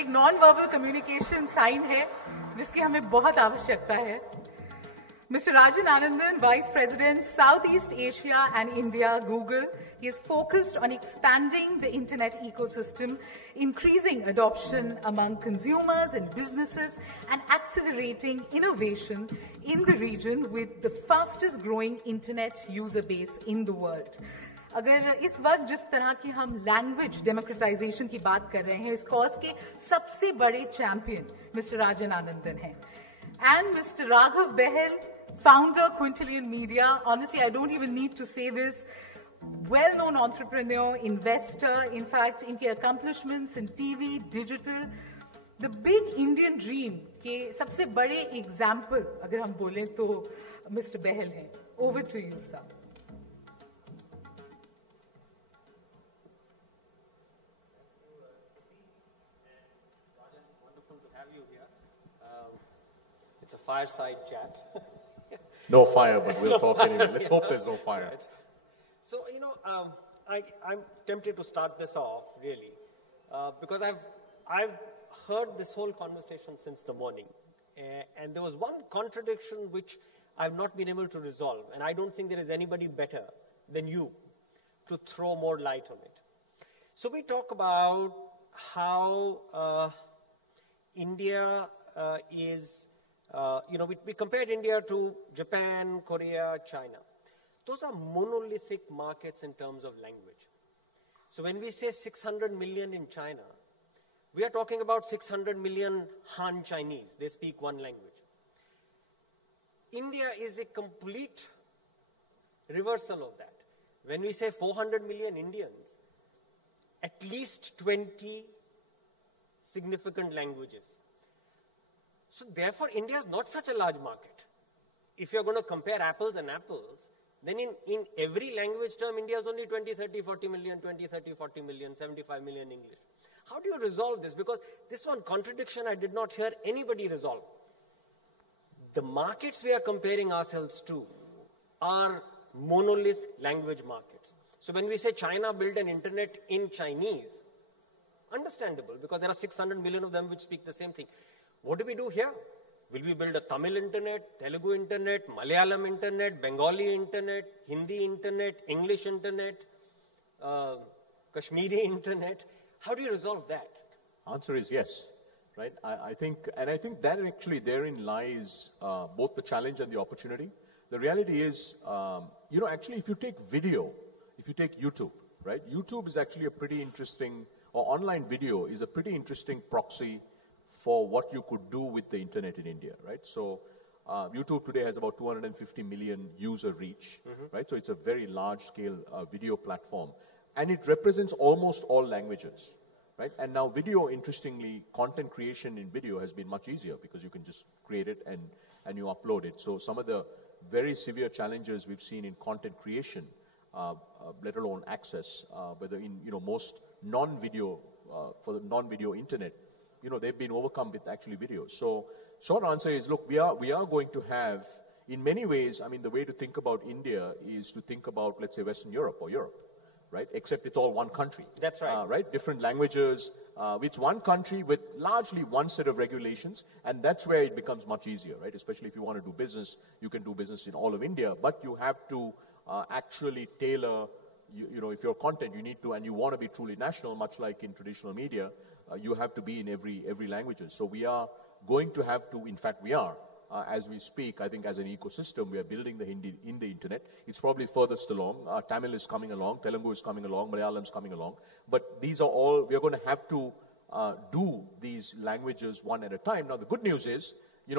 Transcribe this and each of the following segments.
एक non verbal communication sign है जिसकी हमें बहुत आवश्यकता है. Mr. Rajan Anandan, Vice President, Southeast Asia and India, Google. He is focused on expanding the internet ecosystem, increasing adoption among consumers and businesses, and accelerating innovation in the region with the fastest growing internet user base in the world. अगर इस वक्त जिस तरह की हम language democratisation की बात कर रहे हैं, इस कॉज के सबसे बड़े चैंपियन मिस्टर राजन आनंदन हैं. And Mr. Raghav Behel, founder, Quint Media. Honestly, I don't even need to say this. Well-known entrepreneur, investor. In fact, इनके accomplishments in TV, digital. The big Indian dream के सबसे बड़े example, अगर हम बोलें तो Mr. Behel हैं. Over to you, sir. Wonderful to have you here. It's a fireside chat. No fire, but we'll talk anyway. Let's hope there's no fire. So, I'm tempted to start this off, really, because I've heard this whole conversation since the morning, and there was one contradiction which I've not been able to resolve, and I don't think there is anybody better than you to throw more light on it. So we talk about how India is... we compared India to Japan, Korea, China. Those are monolithic markets in terms of language. So when we say 600 million in China, we are talking about 600 million Han Chinese. They speak one language. India is a complete reversal of that. When we say 400 million Indians, at least 20 significant languages. So therefore, India is not such a large market. If you're going to compare apples and apples, then in every language term, India is only 20, 30, 40 million, 20, 30, 40 million, 75 million English. How do you resolve this? Because this one contradiction I did not hear anybody resolve. The markets we are comparing ourselves to are monolith language markets. So when we say China built an internet in Chinese, understandable, because there are 600 million of them which speak the same thing. What do we do here? Will we build a Tamil internet, Telugu internet, Malayalam internet, Bengali internet, Hindi internet, English internet, Kashmiri internet? How do you resolve that? Answer is yes, right? I think that actually therein lies both the challenge and the opportunity. The reality is, actually if you take video, if you take YouTube, right? YouTube is actually a pretty interesting, or online video is a pretty interesting proxy for what you could do with the internet in India, right? So YouTube today has about 250 million user reach, right? So it's a very large-scale video platform. And it represents almost all languages, right? And now video, interestingly, content creation in video has been much easier because you can just create it and you upload it. So some of the very severe challenges we've seen in content creation, let alone access, whether in most non-video, for the non-video internet, they've been overcome with actually video. So short answer is, look, we are going to have, in many ways, I mean, the way to think about India is to think about, let's say, Western Europe or Europe, right? Except it's all one country. That's right. Right? Different languages. It's one country with largely one set of regulations, and that's where it becomes much easier, right? Especially if you want to do business, you can do business in all of India, but you have to actually tailor, if your content, you need to, and you want to be truly national, much like in traditional media, you have to be in every languages. So we are going to have to, in fact we are, as we speak, I think as an ecosystem, we are building the Hindi in the internet. It's probably furthest along. Tamil is coming along, Telugu is coming along, Malayalam is coming along. But these are all, we are going to have to do these languages one at a time. Now the good news is,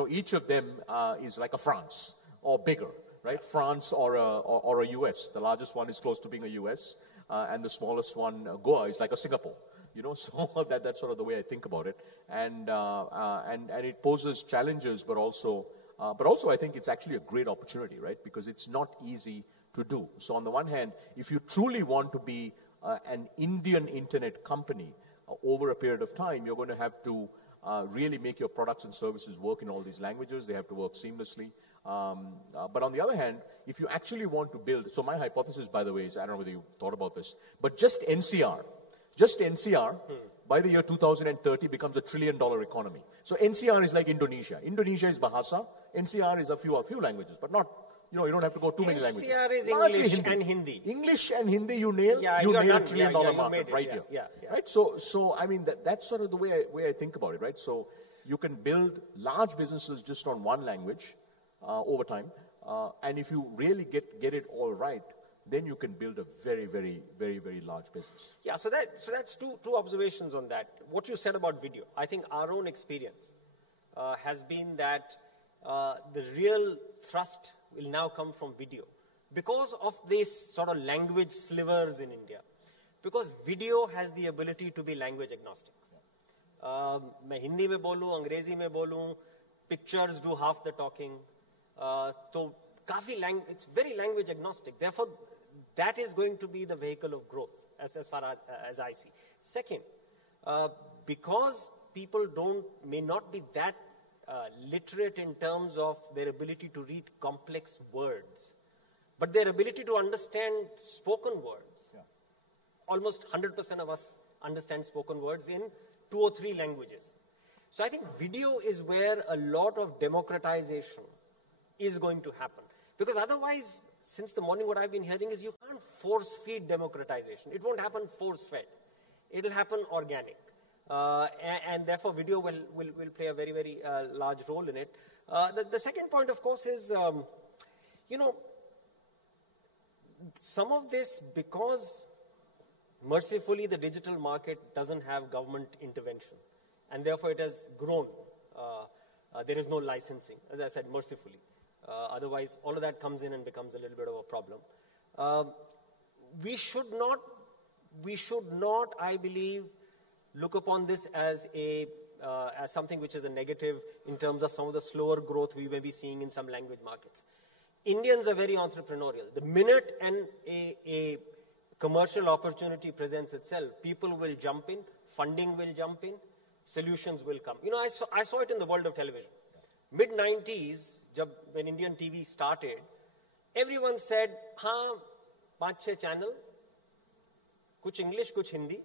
each of them is like a France or bigger, right? France or a US. The largest one is close to being a US, and the smallest one, Goa, is like a Singapore. So that's sort of the way I think about it, and it poses challenges, but also I think it's actually a great opportunity, right? Because it's not easy to do. So on the one hand, if you truly want to be an Indian internet company over a period of time, you're going to have to really make your products and services work in all these languages. They have to work seamlessly. But on the other hand, if you actually want to build, so my hypothesis, by the way, is, I don't know whether you thought about this, but just NCR, by the year 2030 becomes $1 trillion economy. So NCR is like Indonesia. Indonesia is Bahasa. NCR is a few languages, but not, you don't have to go too many languages. NCR is Largely English and Hindi. English and Hindi you nail, Yeah, you you're nail done. $1 trillion You market made it. right Yeah, here. yeah. Right? So I mean, that's sort of the way I think about it, right? So you can build large businesses just on one language over time. And if you really get it all right, then you can build a very, very, very, very large business. Yeah, so that's two observations on that. What you said about video, I think our own experience has been that the real thrust will now come from video. Because of these sort of language slivers in India, because video has the ability to be language agnostic. मैं हिंदी में बोलूं, अंग्रेजी में बोलूं, pictures do half the talking. तो काफी it's very language agnostic. Therefore, that is going to be the vehicle of growth as far as I see. Second, because people may not be that literate in terms of their ability to read complex words, but their ability to understand spoken words. Yeah. Almost 100% of us understand spoken words in 2 or 3 languages. So I think video is where a lot of democratization is going to happen. Because otherwise, since the morning what I've been hearing is you can't force-feed democratization. It won't happen force-fed. It'll happen organic. And therefore, video will play a very, very large role in it. The second point, of course, is, some of this, because mercifully the digital market doesn't have government intervention, and therefore it has grown. There is no licensing, as I said, mercifully. Otherwise, all of that comes in and becomes a little bit of a problem. We should not, I believe, look upon this as something which is a negative in terms of some of the slower growth we may be seeing in some language markets. Indians are very entrepreneurial. The minute a commercial opportunity presents itself, people will jump in, funding will jump in, solutions will come. I saw it in the world of television. Mid-90s, when Indian TV started, everyone said, हाँ, 5-6 channel, kuch English, kuch Hindi,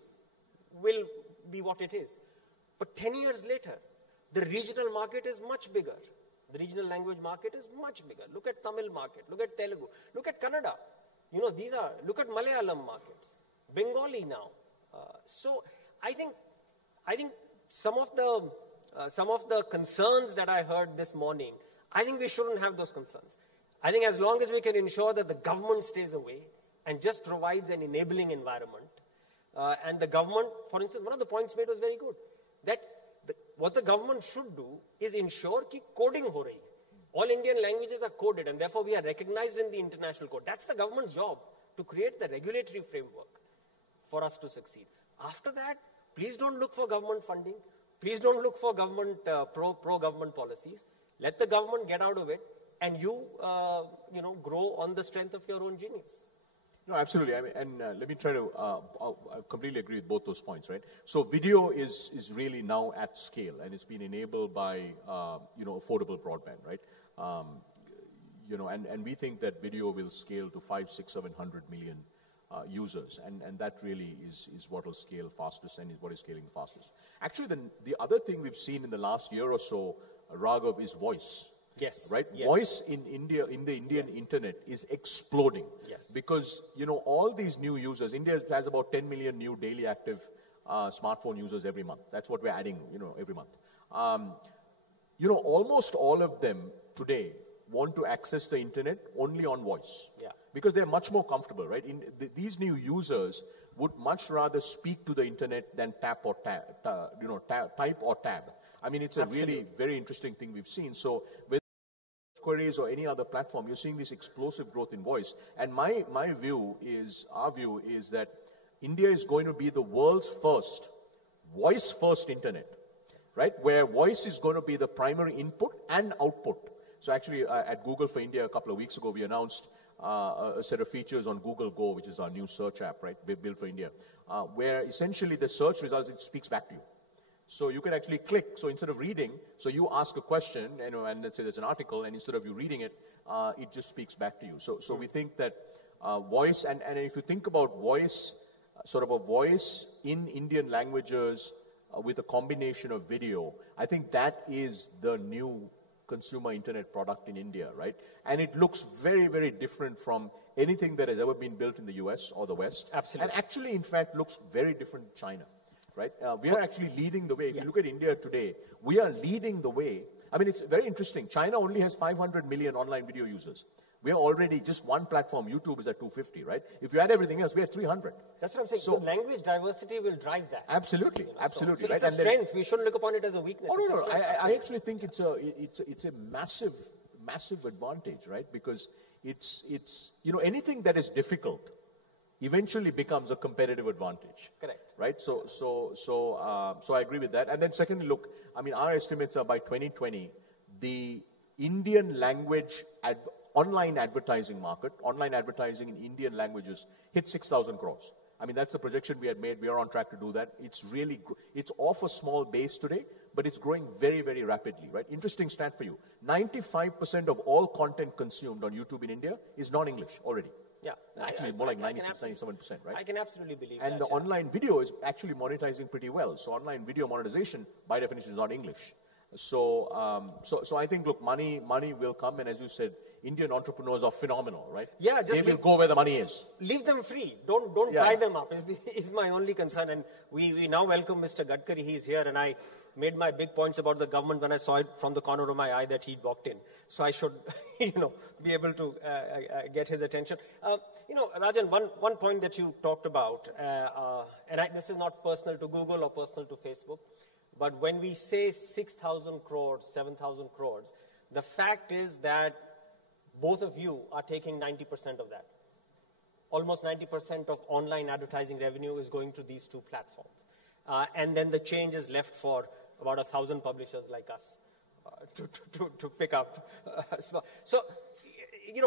will be what it is. But 10 years later, the regional market is much bigger. The regional language market is much bigger. Look at Tamil market, look at Telugu, look at Kannada. Look at Malayalam markets, Bengali now. So I think some of the concerns that I heard this morning, I think we shouldn't have those concerns. I think as long as we can ensure that the government stays away and just provides an enabling environment, and the government, for instance, one of the points made was very good, that what the government should do is ensure that coding ho rahi. All Indian languages are coded, and therefore we are recognized in the international code. That's the government's job, to create the regulatory framework for us to succeed. After that, please don't look for government funding. Please don't look for government pro-government policies. Let the government get out of it, and you grow on the strength of your own genius. No, absolutely. I mean, and let me try to. I completely agree with both those points, right? So video is really now at scale, and it's been enabled by affordable broadband, right? And we think that video will scale to 500, 600, 700 million users, and that really is what will scale fastest and is what is scaling fastest. Actually, the other thing we've seen in the last year or so, Raghav, is voice. Yes. Right? Yes. Voice in India, in the Indian internet, is exploding. Yes. Because, all these new users, India has about 10 million new daily active smartphone users every month. That's what we're adding, every month. Almost all of them today want to access the internet only on voice. Yeah. Because they're much more comfortable, right? These new users would much rather speak to the internet than type or tab. I mean, it's a really very interesting thing we've seen. So with queries or any other platform, you're seeing this explosive growth in voice. And our view is that India is going to be the world's first voice-first internet, right? Where voice is going to be the primary input and output. So actually, at Google for India a couple of weeks ago, we announced a set of features on Google Go, which is our new search app, right, built for India, where essentially the search results, it speaks back to you. So you can actually click. So instead of reading, so you ask a question, and let's say there's an article, and instead of you reading it, it just speaks back to you. So we think that voice, and if you think about voice, sort of a voice in Indian languages with a combination of video, I think that is the new consumer internet product in India, right? And it looks very, very different from anything that has ever been built in the US or the West. Absolutely. And actually, in fact, looks very different in China, right? We are actually leading the way. If you look at India today, we are leading the way. I mean, it's very interesting. China only has 500 million online video users. We are already just one platform. YouTube is at 250, right? If you add everything else, we are 300. That's what I'm saying. So language diversity will drive that. Absolutely, absolutely. So right? it's a strength. We shouldn't look upon it as a weakness. Oh, no. I actually think it's a massive advantage, right? Because it's anything that is difficult eventually becomes a competitive advantage. Correct. Right? So I agree with that. And then secondly, look, I mean, our estimates are by 2020, the Indian language online advertising market, online advertising in Indian languages, hit 6,000 crores. I mean, that's the projection we had made. We are on track to do that. It's really, it's off a small base today, but it's growing very, very rapidly, right? Interesting stat for you. 95% of all content consumed on YouTube in India is non-English already. Yeah. Actually, more like 96, 97%, right? I can absolutely believe and that. And the online video is actually monetizing pretty well. So online video monetization, by definition, is not English. So I think, look, money will come, and as you said, Indian entrepreneurs are phenomenal, right? Yeah, they will go where the money is. Leave them free. Don't tie them up. Is my only concern. And we now welcome Mr. Gadkari. He's here, and I made my big points about the government when I saw it from the corner of my eye that he'd walked in. So I should, be able to get his attention. Rajan, one point that you talked about, and this is not personal to Google or personal to Facebook, but when we say 6,000 crores, 7,000 crores, the fact is that both of you are taking 90% of that. Almost 90% of online advertising revenue is going to these two platforms. And then the change is left for about 1,000 publishers like us to pick up. So,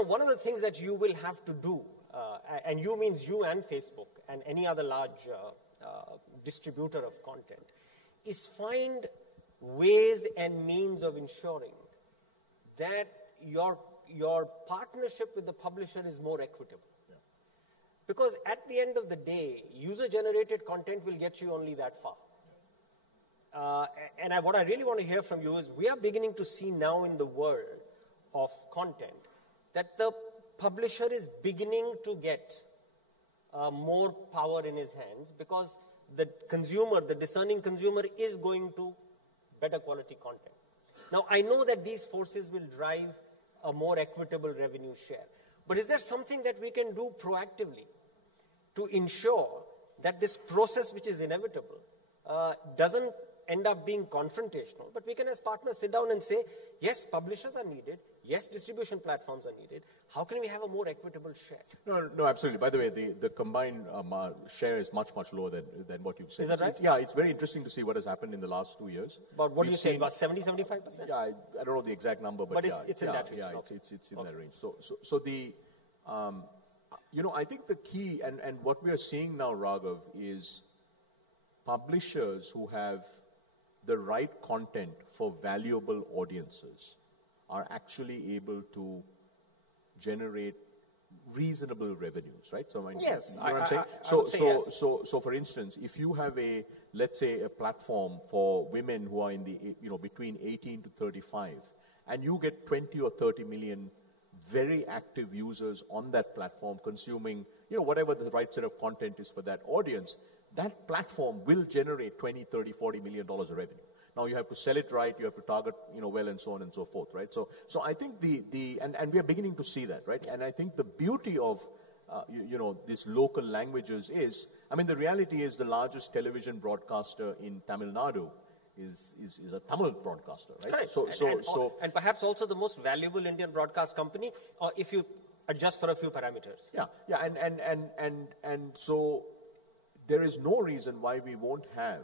one of the things that you will have to do, and you means you and Facebook and any other large distributor of content, is find ways and means of ensuring that your partnership with the publisher is more equitable. Yeah. Because at the end of the day, user-generated content will get you only that far. Yeah. What I really want to hear from you is, we are beginning to see now in the world of content that the publisher is beginning to get more power in his hands, because the consumer, the discerning consumer, is going to better quality content. Now, I know that these forces will drive a more equitable revenue share. But is there something that we can do proactively to ensure that this process, which is inevitable, doesn't end up being confrontational, but we can as partners sit down and say, yes, publishers are needed, yes, distribution platforms are needed. How can we have a more equitable share? No, absolutely. By the way, the combined share is much, much lower than what you've said. Is that right? Yeah, it's very interesting to see what has happened in the last 2 years. But what do you say, about 70, 75%? Yeah, I don't know the exact number, but yeah, it's in that range. Yeah, it's in that range. So the, I think the key, and what we are seeing now, Raghav, is publishers who have the right content for valuable audiences are actually able to generate reasonable revenues, right? So, yes, you know what I'm saying? I would say yes. So, for instance, if you have let's say, a platform for women who are in the, between 18 to 35, and you get 20 or 30 million very active users on that platform consuming, whatever the right set of content is for that audience, that platform will generate 20, 30, 40 million dollars of revenue. Now you have to sell it right, you have to target, well, and so on and so forth, right? So I think and we are beginning to see that, right? And I think the beauty of, these local languages is, the reality is the largest television broadcaster in Tamil Nadu is a Tamil broadcaster, right? Correct. And perhaps also the most valuable Indian broadcast company, or if you adjust for a few parameters. Yeah, and so there is no reason why we won't have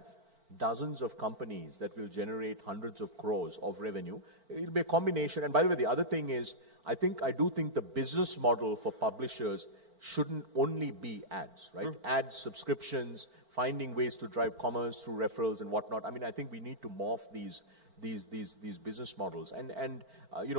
dozens of companies that will generate hundreds of crores of revenue. It'll be a combination. And by the way, the other thing is, I do think the business model for publishers shouldn't only be ads, right? Ads, subscriptions, finding ways to drive commerce through referrals and whatnot. I think we need to morph these business models. And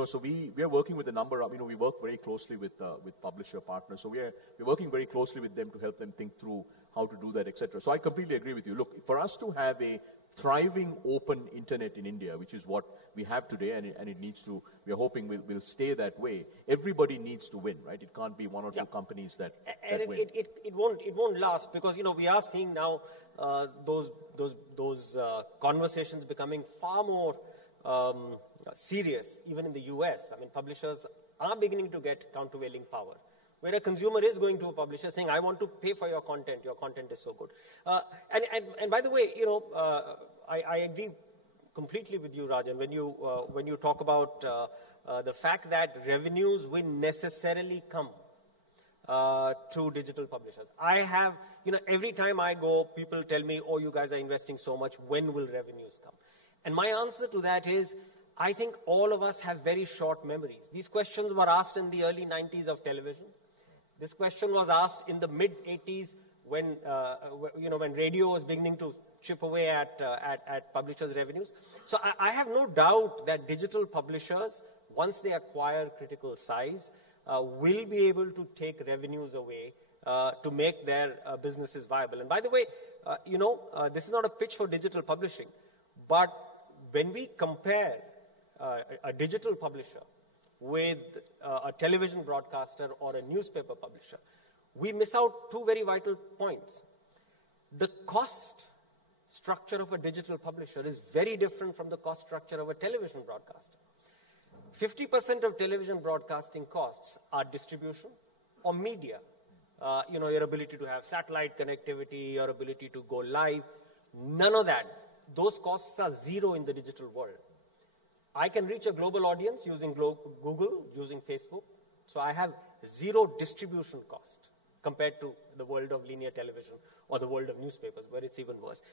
so we are working with a number of, we work very closely with publisher partners. So we're working very closely with them to help them think through how to do that, etc. So I completely agree with you. Look, for us to have a thriving open internet in India, which is what we have today, and it needs to, we are hoping will stay that way. Everybody needs to win, right? It can't be one or two companies that win. It won't last, because we are seeing now those conversations becoming far more serious, even in the US. I mean, publishers are beginning to get countervailing power, where a consumer is going to a publisher saying, I want to pay for your content is so good. And by the way, I agree completely with you, Rajan, when you talk about the fact that revenues will necessarily come to digital publishers. I have, every time I go, people tell me, oh, you guys are investing so much, when will revenues come? And my answer to that is, I think all of us have very short memories. These questions were asked in the early 90s of television. This question was asked in the mid-80s when radio was beginning to chip away at publishers' revenues. So I have no doubt that digital publishers, once they acquire critical size, will be able to take revenues away to make their businesses viable. And by the way, this is not a pitch for digital publishing, but when we compare a digital publisher with a television broadcaster or a newspaper publisher, we miss out two very vital points. The cost structure of a digital publisher is very different from the cost structure of a television broadcaster. 50% of television broadcasting costs are distribution or media. Your ability to have satellite connectivity, your ability to go live, none of that. Those costs are zero in the digital world. I can reach a global audience using Google, using Facebook. So I have zero distribution cost compared to the world of linear television or the world of newspapers, where it's even worse.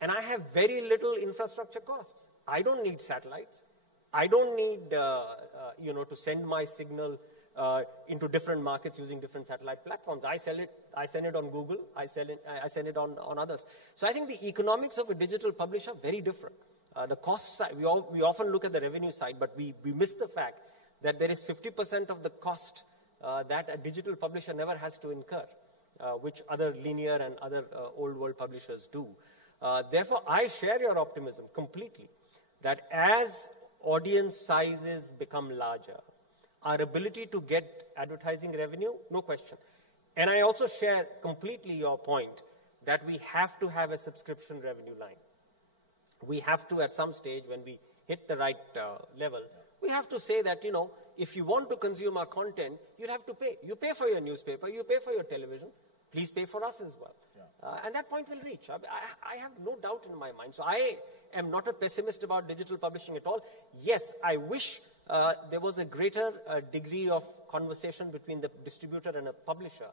And I have very little infrastructure costs. I don't need satellites. I don't need, to send my signal into different markets using different satellite platforms. I send it on Google. I send it on others. So I think the economics of a digital publisher are very different. The cost side, we often look at the revenue side, but we miss the fact that there is 50% of the cost that a digital publisher never has to incur, which other linear and other old world publishers do. Therefore, I share your optimism completely that as audience sizes become larger, our ability to get advertising revenue, no question. And I also share completely your point that we have to have a subscription revenue line. We have to, at some stage, when we hit the right level, we have to say that, if you want to consume our content, you'll have to pay. You pay for your newspaper, you pay for your television, please pay for us as well. Yeah. And that point will reach. I have no doubt in my mind. So I am not a pessimist about digital publishing at all. Yes, I wish there was a greater degree of conversation between the distributor and a publisher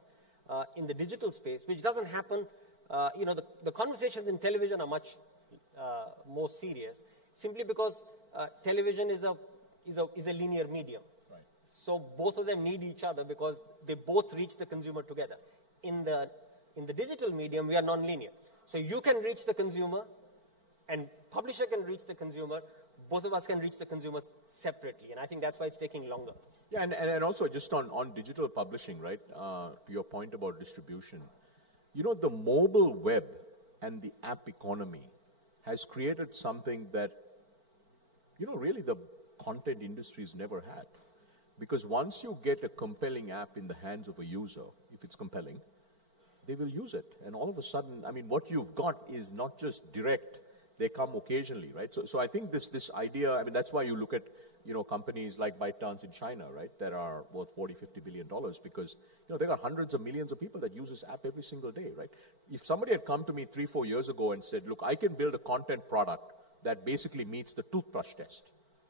in the digital space, which doesn't happen. The conversations in television are much more serious, simply because television is a linear medium. Right. So both of them need each other because they both reach the consumer together. In the digital medium, we are non-linear. So you can reach the consumer, and publisher can reach the consumer. Both of us can reach the consumers separately, and I think that's why it's taking longer. Yeah, and also just on digital publishing, right? To your point about distribution, the mobile web and the app economy has created something that, really the content industry's never had. Because once you get a compelling app in the hands of a user, if it's compelling, they will use it. And all of a sudden, what you've got is not just direct, they come occasionally, right? So I think this idea, that's why you look at, companies like ByteDance in China, right, that are worth $40, $50 billion because, there are hundreds of millions of people that use this app every single day, right? If somebody had come to me 3-4 years ago and said, look, I can build a content product that basically meets the toothbrush test,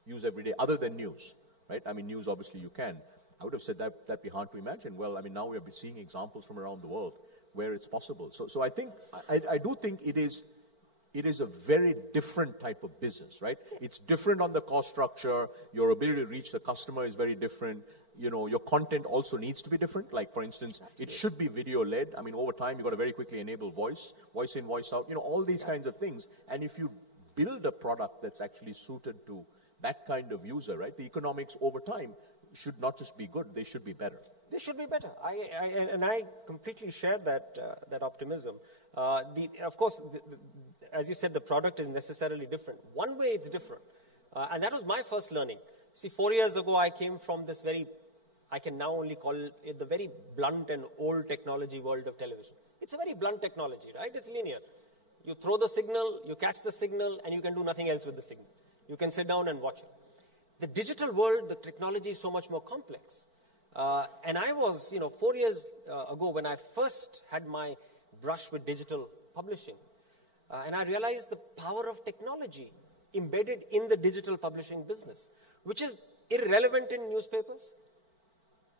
use every day, other than news, right? News, obviously, you can. I would have said that'd be hard to imagine. Well, now we're seeing examples from around the world where it's possible. So I think, I do think it is a very different type of business, right? It's different on the cost structure. Your ability to reach the customer is very different. Your content also needs to be different. Like, for instance, it should be video-led. Over time, you've got to very quickly enable voice in, voice out, all these kinds of things. And if you build a product that's actually suited to that kind of user, right, the economics over time should not just be good, they should be better. They should be better. I completely share that optimism. Of course, as you said, the product is necessarily different. One way it's different, and that was my first learning. See, 4 years ago, I came from this I can now only call it the very blunt and old technology world of television. It's a very blunt technology, right? It's linear. You throw the signal, you catch the signal, and you can do nothing else with the signal. You can sit down and watch it. The digital world, the technology is so much more complex. And I was, 4 years ago when I first had my brush with digital publishing, and I realized the power of technology embedded in the digital publishing business, which is irrelevant in newspapers,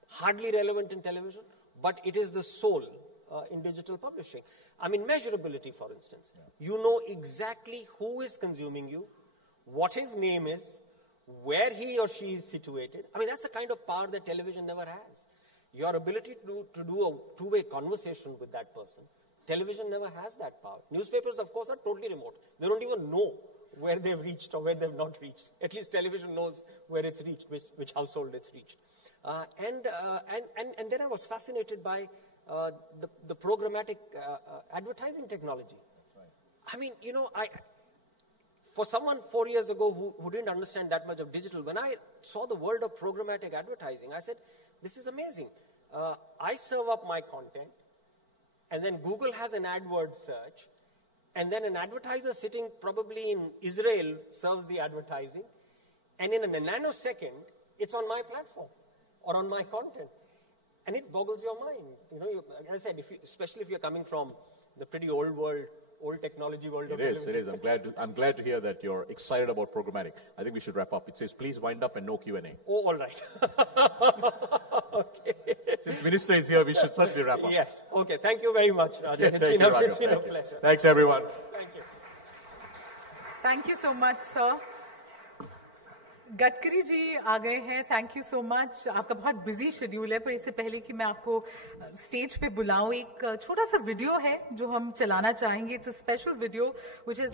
hardly relevant in television, but it is the soul in digital publishing. I mean, measurability, for instance. Yeah. You know exactly who is consuming you, what his name is, where he or she is situated. I mean, that's the kind of power that television never has. Your ability to do a two-way conversation with that person, television never has that power. Newspapers, of course, are totally remote. They don't even know where they've reached or where they've not reached. At least television knows where it's reached, which household it's reached. And then I was fascinated by the programmatic advertising technology. That's right. I mean, for someone 4 years ago who didn't understand that much of digital, when I saw the world of programmatic advertising, I said, this is amazing. I serve up my content, and then Google has an AdWord search, and then an advertiser sitting probably in Israel serves the advertising, and in a nanosecond, it's on my platform or on my content. And it boggles your mind. As I said, especially if you're coming from the pretty old world, old technology world. It is. I'm glad to hear that you're excited about programmatic. I think we should wrap up. It says, please wind up and no Q&A. Oh, all right. Okay. Since Minister is here, we should certainly wrap up. Yes. Okay. Thank you very much, Rajan. It's been a pleasure. Thanks, everyone. Thank you. Thank you so much, sir. Gadkari ji आ गए हैं. Thank you so much. आपका बहुत busy schedule है, पर इससे पहले कि मैं आपको स्टेज पे बुलाऊं, एक छोटा सा वीडियो है जो हम चलाना चाहेंगे. It's a special video which is